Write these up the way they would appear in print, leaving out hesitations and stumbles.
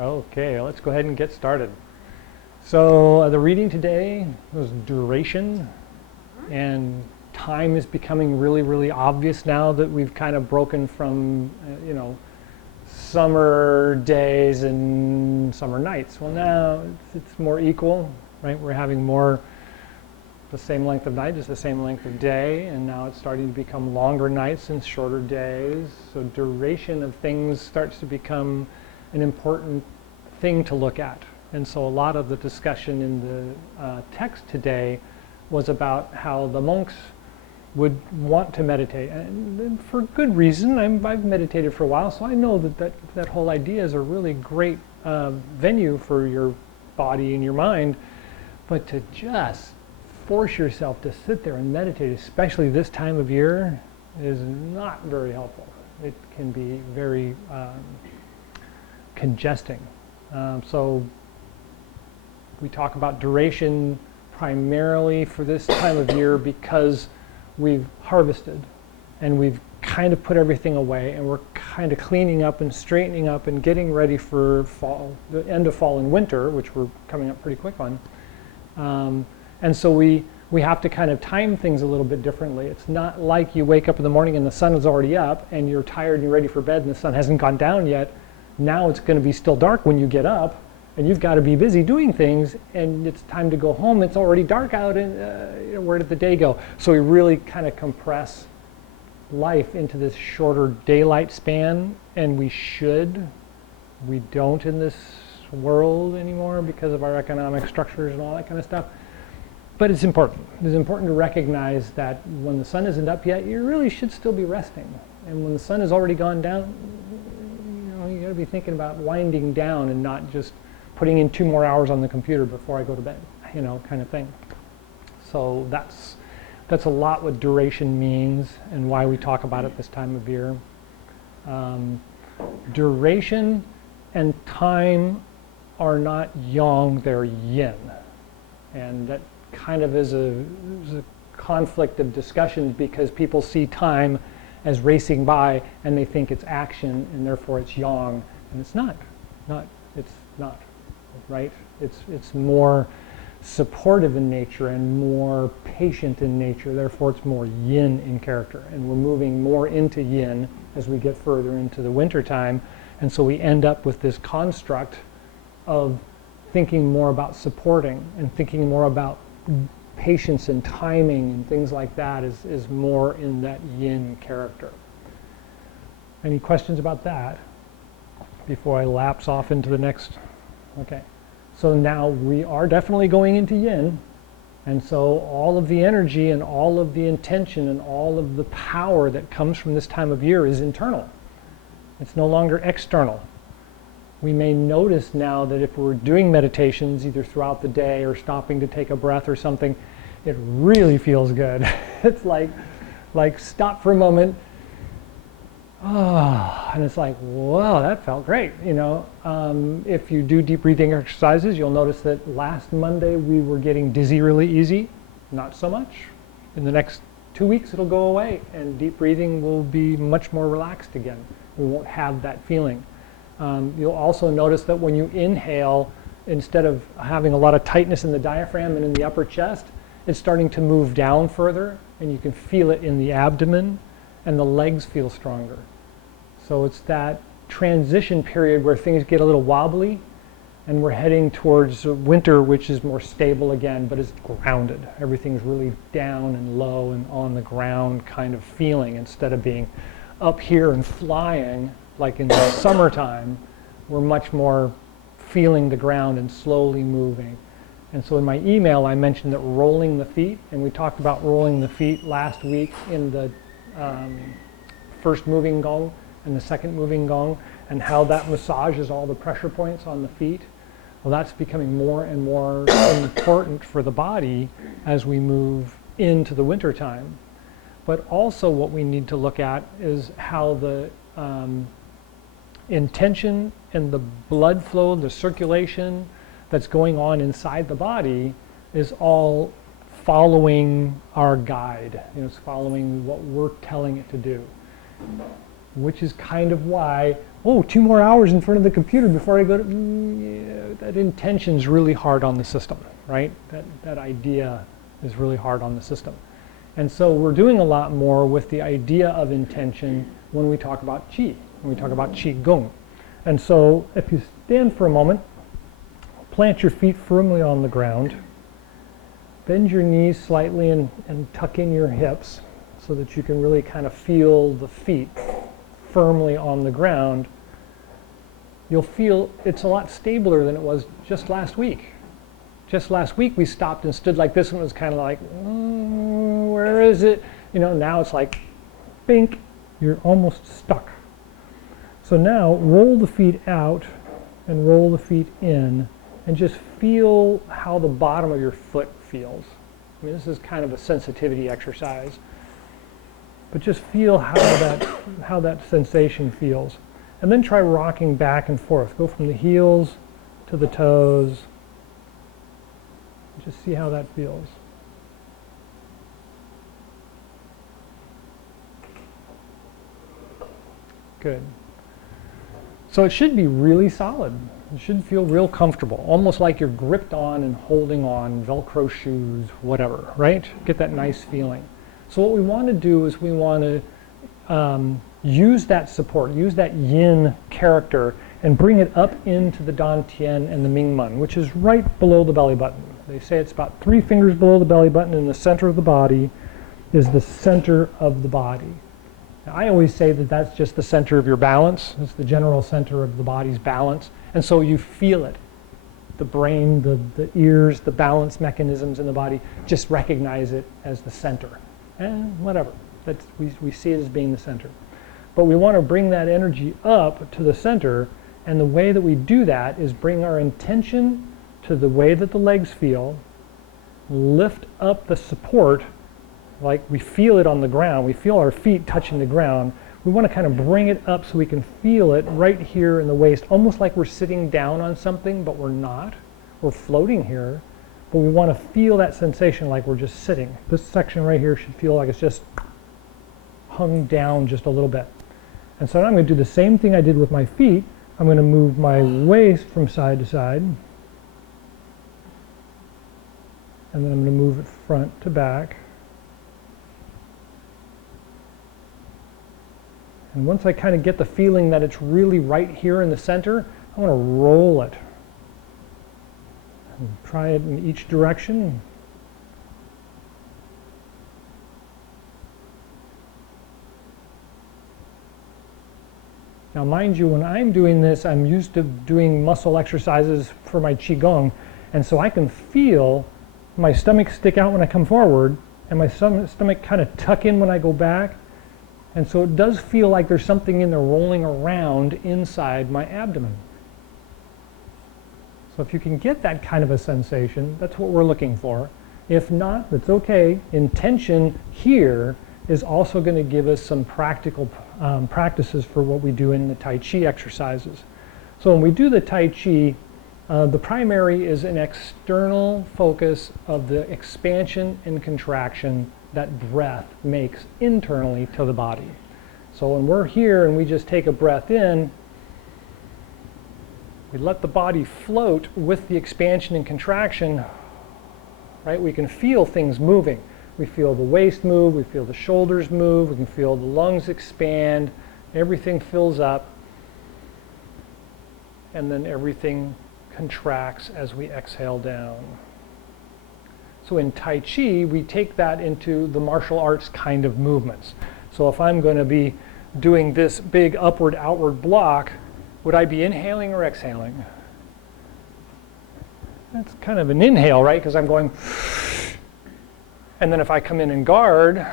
Okay, let's go ahead and get started. So the reading today was duration, and time is becoming really, really obvious now that we've kind of broken from, summer days and summer nights. Well, now it's more equal, right? We're having more the same length of night, just the same length of day, and now it's starting to become longer nights and shorter days. So duration of things starts to become an important thing to look at. And so a lot of the discussion in the text today was about how the monks would want to meditate, and for good reason. I've meditated for a while, so I know that whole idea is a really great venue for your body and your mind. But to just force yourself to sit there and meditate, especially this time of year, is not very helpful. It can be very congesting. So we talk about duration primarily for this time of year because we've harvested and we've kind of put everything away, and we're kind of cleaning up and straightening up and getting ready for fall, the end of fall and winter, which we're coming up pretty quick on. And so we have to kind of time things a little bit differently. It's not like you wake up in the morning and the sun is already up and you're tired and you're ready for bed and the sun hasn't gone down yet. Now it's going to be still dark when you get up, and you've got to be busy doing things, and it's time to go home. It's already dark out, and where did the day go? So we really kind of compress life into this shorter daylight span, and we don't in this world anymore because of our economic structures and all that kind of stuff. But it's important. It's important to recognize that when the sun isn't up yet, you really should still be resting. And when the sun has already gone down, you got to be thinking about winding down and not just putting in 2 more hours on the computer before I go to bed, kind of thing. So that's a lot what duration means and why we talk about it this time of year. Duration and time are not yang, they're yin. And that kind of is a conflict of discussions because people see time as racing by and they think it's action and therefore it's yang, and it's not, right? It's more supportive in nature and more patient in nature, therefore it's more yin in character, and we're moving more into yin as we get further into the winter time. And so we end up with this construct of thinking more about supporting and thinking more about patience and timing and things like that is more in that yin character. Any questions about that before I lapse off into the next? Okay, so now we are definitely going into yin, and so all of the energy and all of the intention and all of the power that comes from this time of year is internal. It's no longer external. We may notice now that if we're doing meditations either throughout the day or stopping to take a breath or something, it really feels good. It's like stop for a moment, and it's like, whoa, that felt great. If you do deep breathing exercises, you'll notice that last Monday we were getting dizzy really easy. Not so much. In the next 2 weeks it'll go away and deep breathing will be much more relaxed again. We won't have that feeling. You'll also notice that when you inhale, instead of having a lot of tightness in the diaphragm and in the upper chest, it's starting to move down further, and you can feel it in the abdomen, and the legs feel stronger. So it's that transition period where things get a little wobbly, and we're heading towards winter, which is more stable again, but is grounded. Everything's really down and low and on the ground kind of feeling, instead of being up here and flying like in the summertime. We're much more feeling the ground and slowly moving. And so in my email I mentioned that rolling the feet, and we talked about rolling the feet last week in the first moving gong and the second moving gong, and how that massages all the pressure points on the feet. Well, that's becoming more and more important for the body as we move into the winter time. But also what we need to look at is how the intention and the blood flow, the circulation that's going on inside the body is all following our guide. It's following what we're telling it to do. which is kind of why, oh, 2 more hours in front of the computer before I go to, yeah, that intention's really hard on the system, right? That idea is really hard on the system. And so we're doing a lot more with the idea of intention when we talk about Chi, when we talk about Chi Gung. And so if you stand for a moment, plant your feet firmly on the ground, bend your knees slightly and tuck in your hips so that you can really kind of feel the feet firmly on the ground. You'll feel it's a lot stabler than it was just last week. Just last week we stopped and stood like this and it was kind of like, where is it? You know, now it's like, bink, you're almost stuck. So now roll the feet out and roll the feet in and just feel how the bottom of your foot feels. I mean, this is kind of a sensitivity exercise, but just feel how that sensation feels. And then try rocking back and forth. Go from the heels to the toes. Just see how that feels. Good. So it should be really solid. It should feel real comfortable, almost like you're gripped on and holding on, Velcro shoes, whatever, right? Get that nice feeling. So what we want to do is we want to use that support, use that yin character, and bring it up into the Dantian and the Mingmen, which is right below the belly button. They say it's about 3 fingers below the belly button, and the center of the body is the center of the body. Now, I always say that that's just the center of your balance. It's the general center of the body's balance. And so you feel it. The brain, the ears, the balance mechanisms in the body, just recognize it as the center. And whatever. We see it as being the center. But we want to bring that energy up to the center, and the way that we do that is bring our intention to the way that the legs feel, lift up the support, like we feel it on the ground, we feel our feet touching the ground. We want to kind of bring it up so we can feel it right here in the waist, almost like we're sitting down on something, but we're not. We're floating here, but we want to feel that sensation like we're just sitting. This section right here should feel like it's just hung down just a little bit. And so now I'm going to do the same thing I did with my feet. I'm going to move my waist from side to side. And then I'm going to move it front to back. And once I kind of get the feeling that it's really right here in the center, I want to roll it. And try it in each direction. Now mind you, when I'm doing this, I'm used to doing muscle exercises for my Chi Gung, and so I can feel my stomach stick out when I come forward, and my stomach kind of tuck in when I go back. And so it does feel like there's something in there rolling around inside my abdomen. So if you can get that kind of a sensation, that's what we're looking for. If not, that's okay. Intention here is also going to give us some practical practices for what we do in the Tai Chi exercises. So when we do the Tai Chi, the primary is an external focus of the expansion and contraction that breath makes internally to the body. So when we're here and we just take a breath in, we let the body float with the expansion and contraction, right? We can feel things moving. We feel the waist move, we feel the shoulders move, we can feel the lungs expand, everything fills up, and then everything contracts as we exhale down. So in Tai Chi, we take that into the martial arts kind of movements. So if I'm going to be doing this big upward-outward block, would I be inhaling or exhaling? That's kind of an inhale, right? Because I'm going, and then if I come in and guard,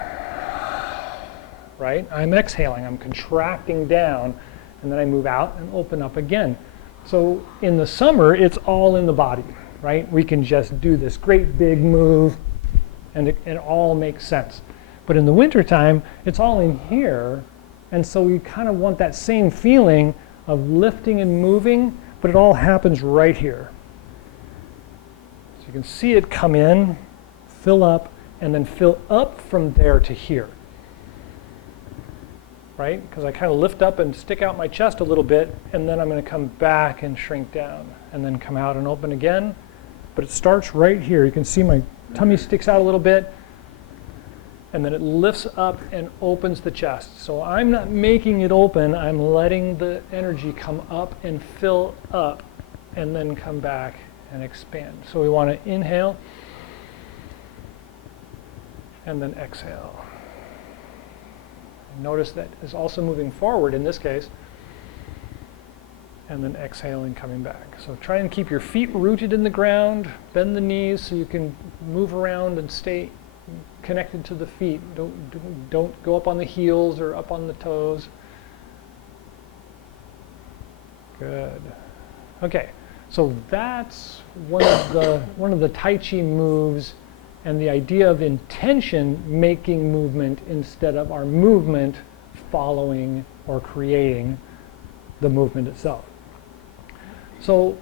right, I'm exhaling, I'm contracting down, and then I move out and open up again. So in the summer, it's all in the body, right? We can just do this great big move, and it all makes sense. But in the wintertime, it's all in here, and so we kind of want that same feeling of lifting and moving, but it all happens right here. So you can see it come in, fill up, and then fill up from there to here. right? Because I kind of lift up and stick out my chest a little bit, and then I'm going to come back and shrink down, and then come out and open again. But it starts right here. You can see my tummy sticks out a little bit, and then it lifts up and opens the chest. So I'm not making it open, I'm letting the energy come up and fill up, and then come back and expand. So we want to inhale, and then exhale. Notice that is also moving forward in this case, and then exhaling, coming back. So try and keep your feet rooted in the ground, bend the knees so you can move around and stay connected to the feet. Don't go up on the heels or up on the toes. Good. Okay, so that's one of the Tai Chi moves, and the idea of intention making movement instead of our movement following or creating the movement itself. So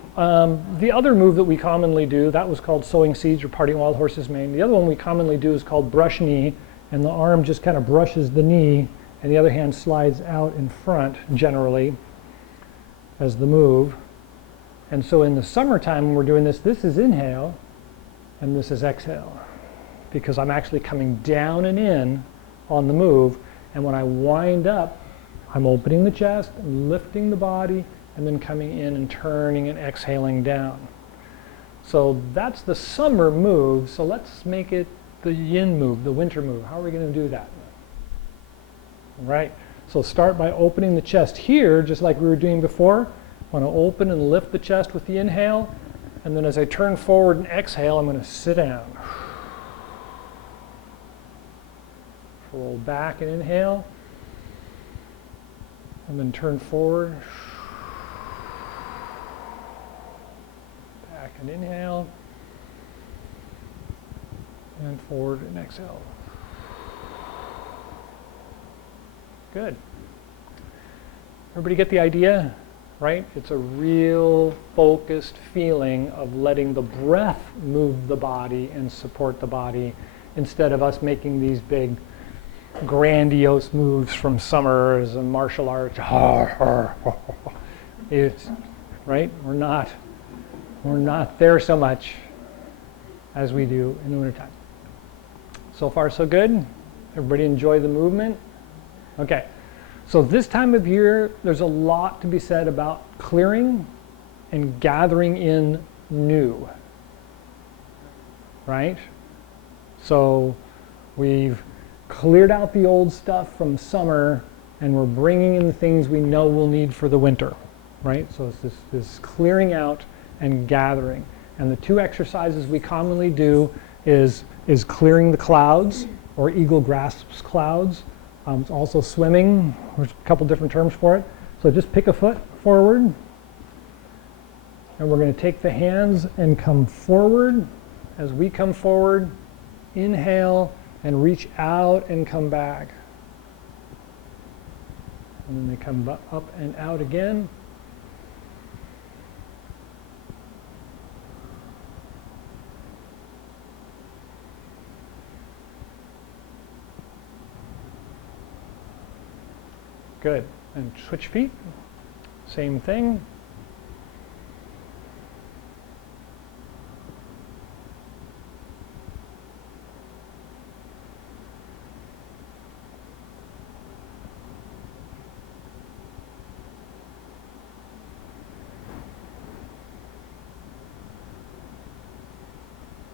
the other move that we commonly do, that was called sowing seeds or parting wild horse's mane. The other one we commonly do is called brush knee, and the arm just kind of brushes the knee, and the other hand slides out in front generally as the move. And so in the summertime when we're doing this, this is inhale, and this is exhale, because I'm actually coming down and in on the move, and when I wind up, I'm opening the chest, and lifting the body, and then coming in and turning and exhaling down. So that's the summer move. So let's make it the yin move, the winter move. How are we going to do that? All right. So start by opening the chest here, just like we were doing before. I want to open and lift the chest with the inhale. And then as I turn forward and exhale, I'm going to sit down. Roll back and inhale. And then turn forward. And inhale, and forward and exhale. Good. Everybody get the idea, right? It's a real focused feeling of letting the breath move the body and support the body, instead of us making these big grandiose moves from summer as a martial art. It's, right? We're not there so much as we do in the wintertime. So far, so good? Everybody enjoy the movement? Okay, so this time of year, there's a lot to be said about clearing and gathering in new, right? So we've cleared out the old stuff from summer, and we're bringing in the things we know we'll need for the winter, right? So it's this clearing out and gathering. And the two exercises we commonly do is clearing the clouds, or eagle grasps clouds. It's also swimming. There's a couple different terms for it. So just pick a foot forward, and we're going to take the hands and come forward. As we come forward, inhale and reach out and come back. And then they come up and out again. Good. And switch feet. Same thing.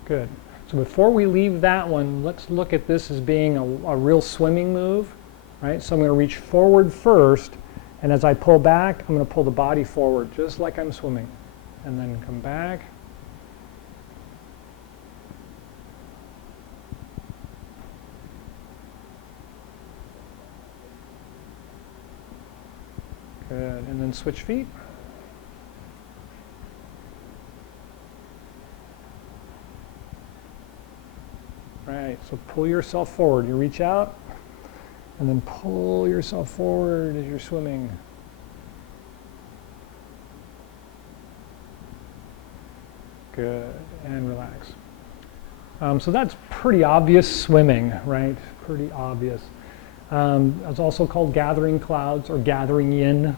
Good. So before we leave that one, let's look at this as being a real swimming move. Right? So I'm going to reach forward first, and as I pull back, I'm going to pull the body forward, just like I'm swimming, and then come back. Good, and then switch feet. Right, so pull yourself forward. You reach out, and then pull yourself forward as you're swimming. Good, and relax. So that's pretty obvious swimming, right? Pretty obvious. It's also called gathering clouds or gathering yin,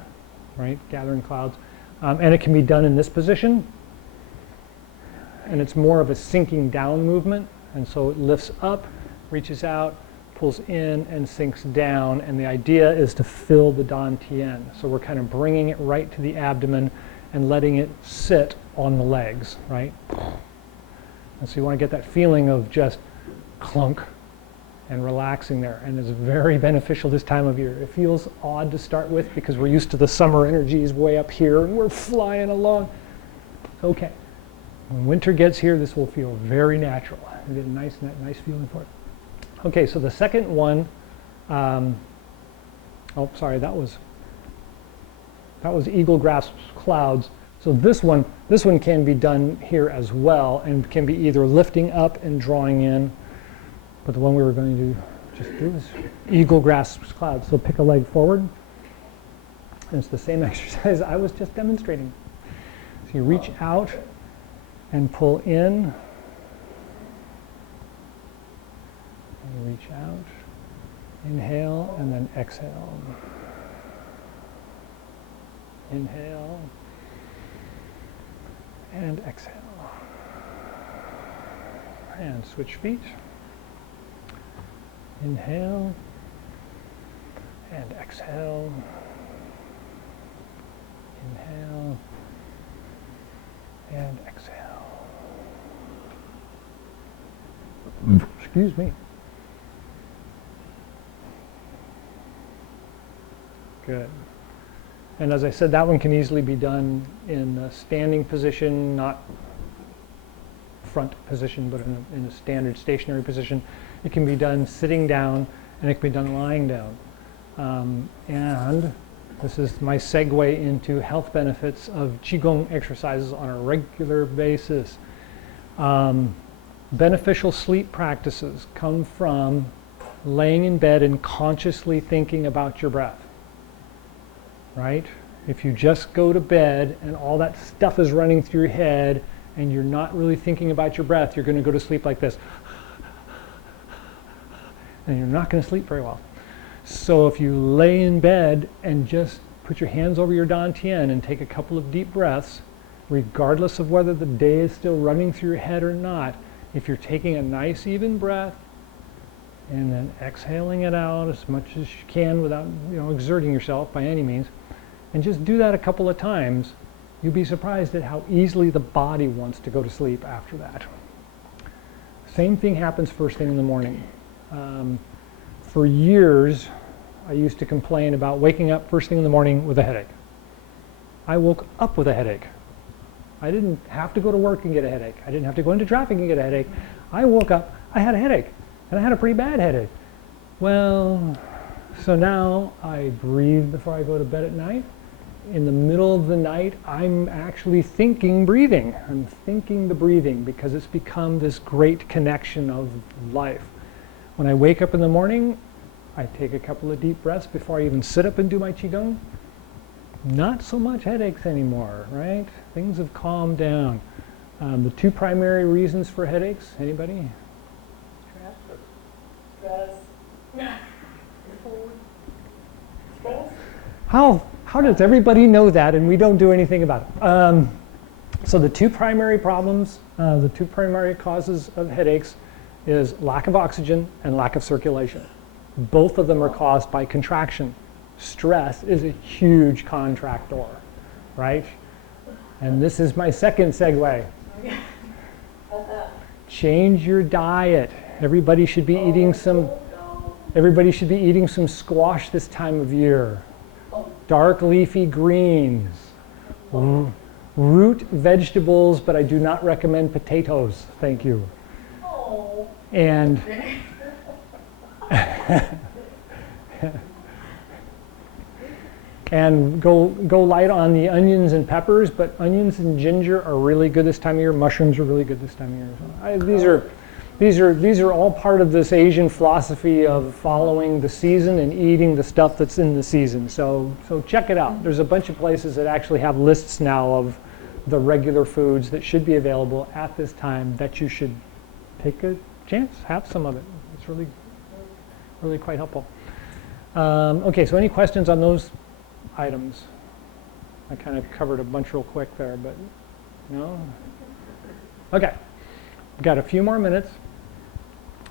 right? Gathering clouds. And it can be done in this position. And it's more of a sinking down movement. And so it lifts up, reaches out, pulls in, and sinks down. And the idea is to fill the dantian. So we're kind of bringing it right to the abdomen and letting it sit on the legs, right? And so you want to get that feeling of just clunk and relaxing there. And it's very beneficial this time of year. It feels odd to start with because we're used to the summer energies way up here and we're flying along. Okay. When winter gets here, this will feel very natural. You get a nice feeling for it. Okay, so the second one, oh, sorry, that was eagle grasps clouds. So this one can be done here as well and can be either lifting up and drawing in. But the one we were going to just do is eagle grasps clouds. So pick a leg forward. And it's the same exercise I was just demonstrating. So you reach out and pull in. And you reach out. Inhale and then exhale. Inhale and exhale. And switch feet. Inhale and exhale. Inhale and exhale. Excuse me. Good. And as I said, that one can easily be done in a standing position, not front position, but in a standard stationary position. It can be done sitting down, and it can be done lying down. And this is my segue into health benefits of Chi Gung exercises on a regular basis. Beneficial sleep practices come from laying in bed and consciously thinking about your breath. Right? If you just go to bed and all that stuff is running through your head and you're not really thinking about your breath, you're going to go to sleep like this. And you're not going to sleep very well. So if you lay in bed and just put your hands over your dantian and take a couple of deep breaths, regardless of whether the day is still running through your head or not, if you're taking a nice even breath and then exhaling it out as much as you can without exerting yourself by any means, and just do that a couple of times, you'll be surprised at how easily the body wants to go to sleep after that. Same thing happens first thing in the morning. For years, I used to complain about waking up first thing in the morning with a headache. I woke up with a headache. I didn't have to go to work and get a headache. I didn't have to go into traffic and get a headache. I woke up, I had a headache, and I had a pretty bad headache. Well, so now I breathe before I go to bed at night. In the middle of the night, I'm actually thinking breathing. I'm thinking the breathing because it's become this great connection of life. When I wake up in the morning, I take a couple of deep breaths before I even sit up and do my Qigong. Not so much headaches anymore, right? Things have calmed down. The two primary reasons for headaches, anybody? Stress. How does everybody know that and we don't do anything about it? So the two primary problems, the two primary causes of headaches is lack of oxygen and lack of circulation. Both of them are caused by contraction. Stress is a huge contractor, right? And this is my second segue. Change your diet. Everybody should be eating some squash this time of year. Dark leafy greens. Root vegetables, but I do not recommend potatoes. Thank you. And and go light on the onions and peppers, but onions and ginger are really good this time of year. Mushrooms are really good this time of year. These are all part of this Asian philosophy of following the season and eating the stuff that's in the season. So check it out. There's a bunch of places that actually have lists now of the regular foods that should be available at this time that you should take a chance, have some of it. It's really quite helpful. Okay, so any questions on those items? I kind of covered a bunch real quick there, but no? Okay, we've got a few more minutes.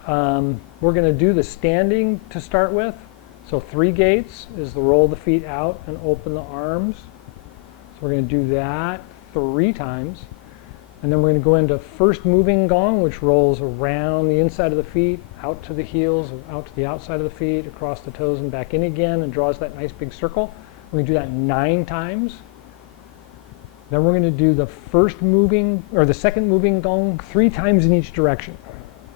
We're going to do the standing to start with. So 3 gates is the roll the feet out and open the arms. So we're going to do that 3 times. And then we're going to go into first moving gong, which rolls around the inside of the feet, out to the heels, out to the outside of the feet, across the toes and back in again, and draws that nice big circle. We're going to do that 9 times. Then we're going to do the second moving gong 3 times in each direction,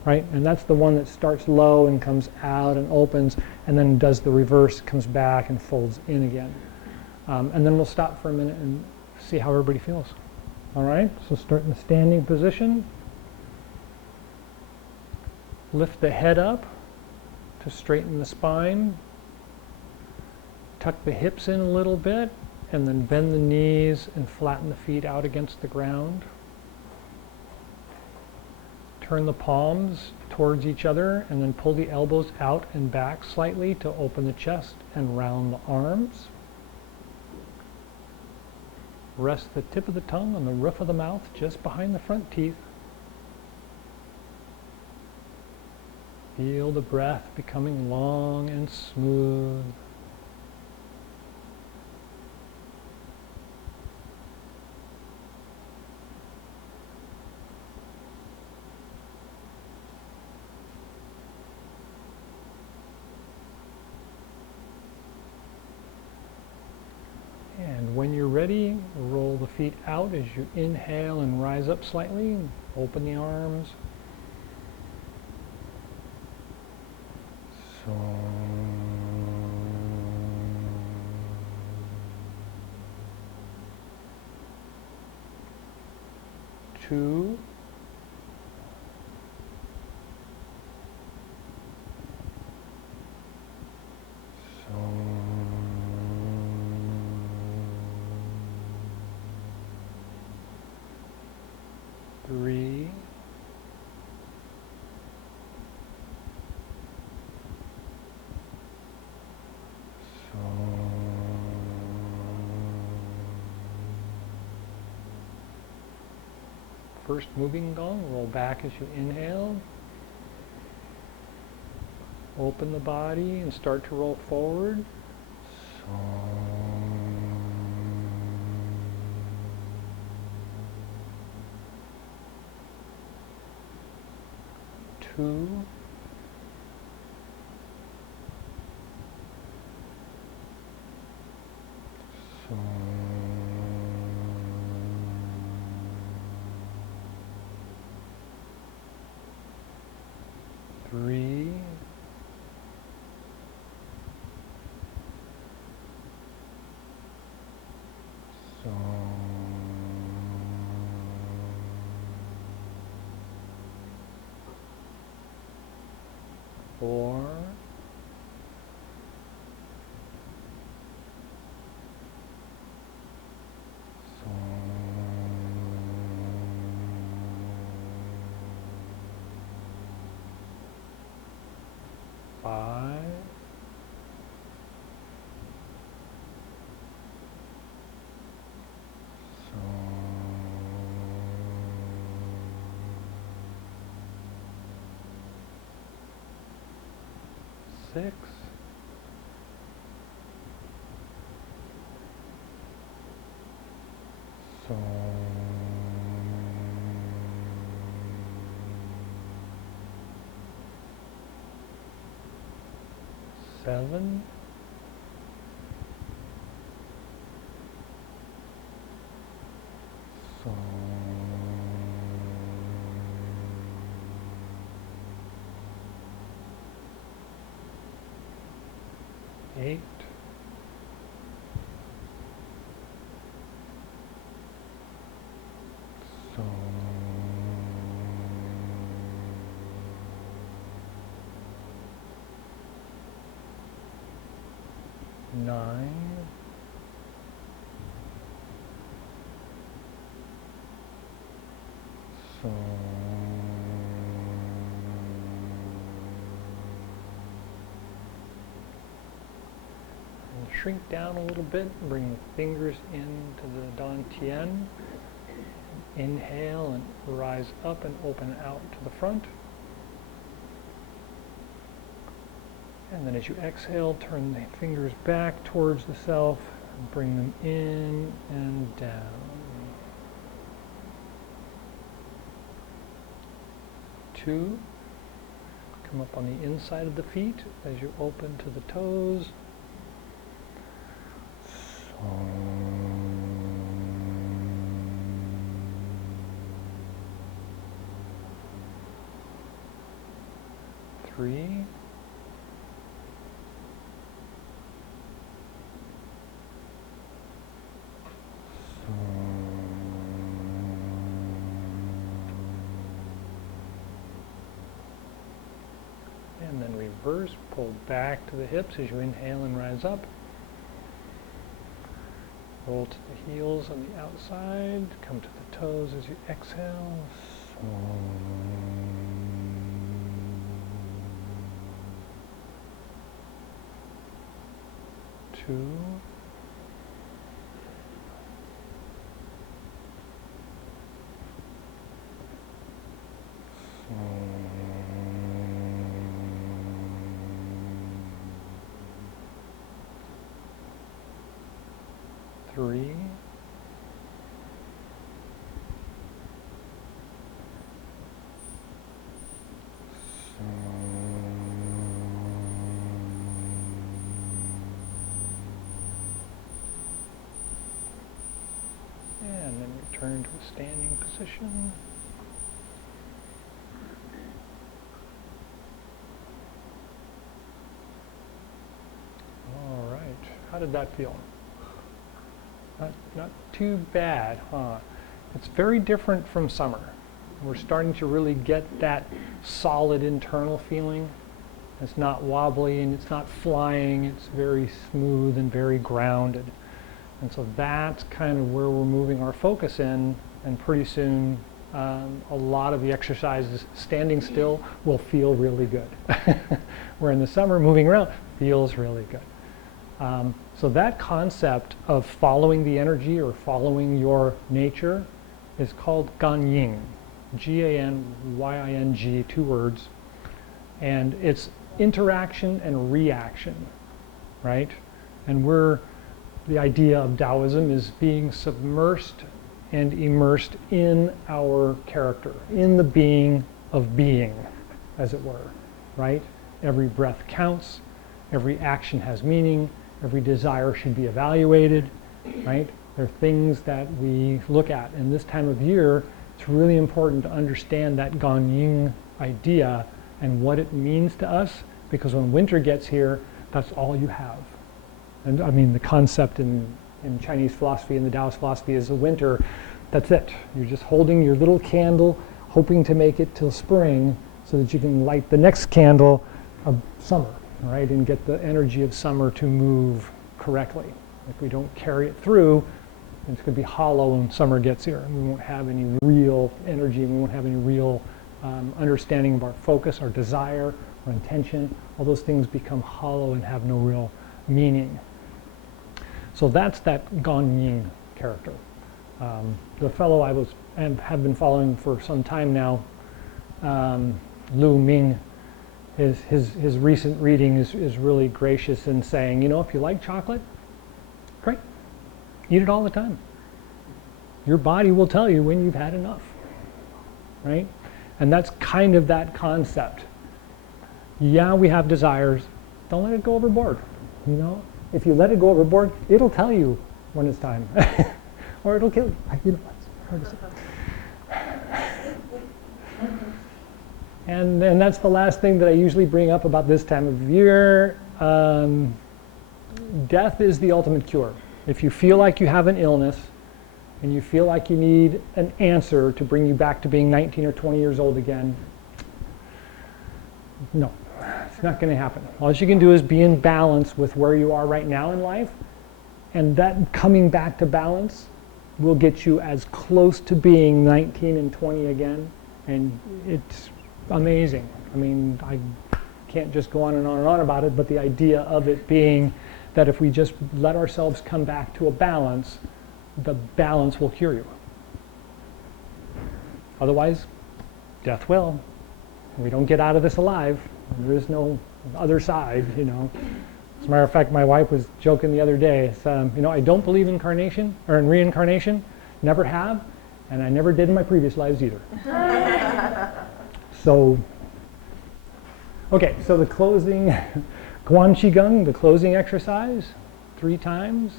right? And that's the one that starts low and comes out and opens, and then does the reverse, comes back and folds in again. And then we'll stop for a minute and see how everybody feels. All right, so start in the standing position. Lift the head up to straighten the spine. Tuck the hips in a little bit, and then bend the knees and flatten the feet out against the ground. Turn the palms towards each other, and then pull the elbows out and back slightly to open the chest and round the arms. Rest the tip of the tongue on the roof of the mouth just behind the front teeth. Feel the breath becoming long and smooth. And when you're ready, roll the feet out as you inhale and rise up slightly. Open the arms. So, 2, 3, 1st moving gong, roll back as you inhale. Open the body and start to roll forward. 2, 3, 4, 5, 6, 7, 8, 9, 10, shrink down a little bit, bring the fingers into the Dantian. Inhale and rise up and open out to the front. And then as you exhale, turn the fingers back towards the self and bring them in and down. Two. Come up on the inside of the feet as you open to the toes. Three. And then reverse, pull back to the hips as you inhale and rise up. Roll to the heels on the outside, come to the toes as you exhale. Two. Three. And then return to a standing position. All right, how did that feel? Not too bad, huh? It's very different from summer. We're starting to really get that solid internal feeling. It's not wobbly and it's not flying. It's very smooth and very grounded. And so that's kind of where we're moving our focus in. And pretty soon, a lot of the exercises standing still will feel really good. Where in the summer, moving around feels really good. So that concept of following the energy or following your nature is called Ganying, G-A-N-Y-I-N-G, 2 words. And it's interaction and reaction, right? And the idea of Taoism is being submersed and immersed in our character, in the being of being, as it were, right? Every breath counts, every action has meaning, every desire should be evaluated, right? There are things that we look at. In this time of year, it's really important to understand that Ganying idea and what it means to us, because when winter gets here, that's all you have. And I mean, the concept in Chinese philosophy and the Taoist philosophy is the winter, that's it. You're just holding your little candle, hoping to make it till spring so that you can light the next candle of summer. Right, and get the energy of summer to move correctly. If we don't carry it through, it's going to be hollow when summer gets here. And we won't have any real energy, we won't have any real understanding of our focus, our desire, our intention. All those things become hollow and have no real meaning. So that's that Ganying character. The fellow I have been following for some time now, Lu Ming, his recent reading is really gracious in saying, you know, if you like chocolate, great, eat it all the time. Your body will tell you when you've had enough, right? And that's kind of that concept. Yeah, we have desires. Don't let it go overboard, you know? If you let it go overboard, it'll tell you when it's time, or it'll kill you. You know, it's hard to say. And that's the last thing that I usually bring up about this time of year. Death is the ultimate cure. If you feel like you have an illness and you feel like you need an answer to bring you back to being 19 or 20 years old again, no, it's not going to happen. All you can do is be in balance with where you are right now in life, and that coming back to balance will get you as close to being 19 and 20 again, and it's amazing. I mean, I can't just go on and on and on about it, but the idea of it being that if we just let ourselves come back to a balance, the balance will cure you. Otherwise, death will. We don't get out of this alive. There is no other side, you know. As a matter of fact, my wife was joking the other day. You know, I don't believe in incarnation or in reincarnation, never have, and I never did in my previous lives either. So, okay, so the closing, Chi Gung, the closing exercise, 3 times.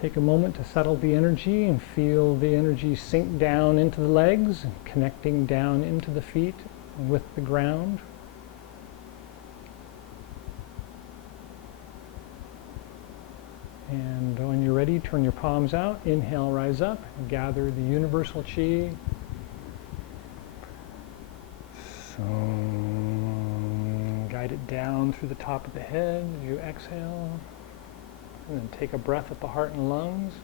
Take a moment to settle the energy and feel the energy sink down into the legs, connecting down into the feet with the ground. And when you're ready, turn your palms out. Inhale, rise up. Gather the universal chi. So, guide it down through the top of the head as you exhale. And then take a breath at the heart and lungs,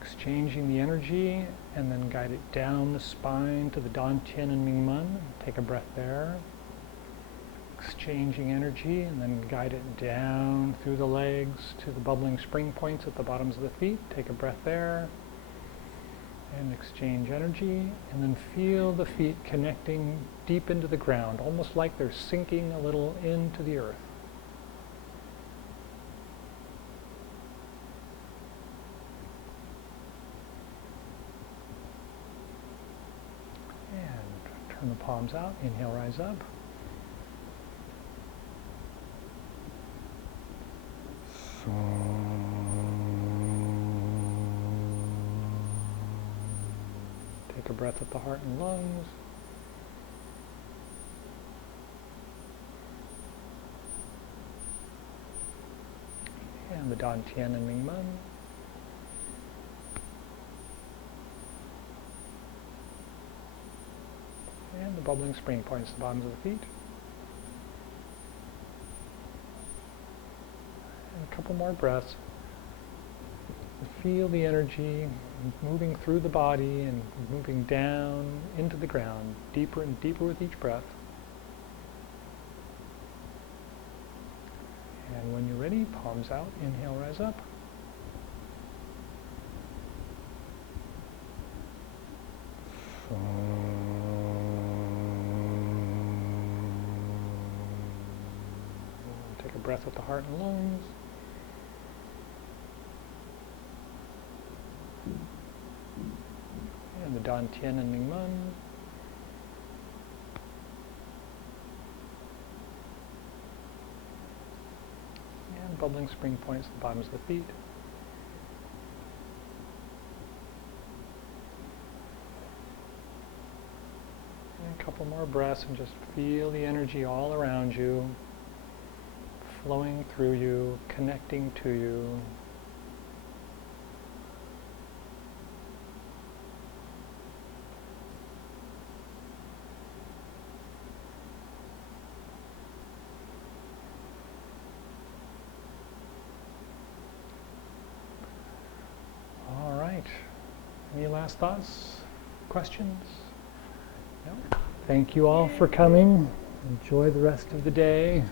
exchanging the energy, and then guide it down the spine to the Dantian and Mingmen. Take a breath there. Exchanging energy, and then guide it down through the legs to the bubbling spring points at the bottoms of the feet. Take a breath there. And exchange energy, and then feel the feet connecting deep into the ground, almost like they're sinking a little into the earth. And turn the palms out. Inhale, rise up. So, take a breath at the heart and lungs. And the Dantian and Mingmen. And the bubbling spring points at the bottoms of the feet. And a couple more breaths. Feel the energy moving through the body and moving down into the ground, deeper and deeper with each breath. And when you're ready, palms out, inhale, rise up. So, take a breath at the heart and lungs. And the Dantian and Mingmen. And bubbling spring points at the bottoms of the feet. And a couple more breaths and just feel the energy all around you, flowing through you, connecting to you. Any last thoughts, questions? No? Thank you all for coming. Enjoy the rest of the day.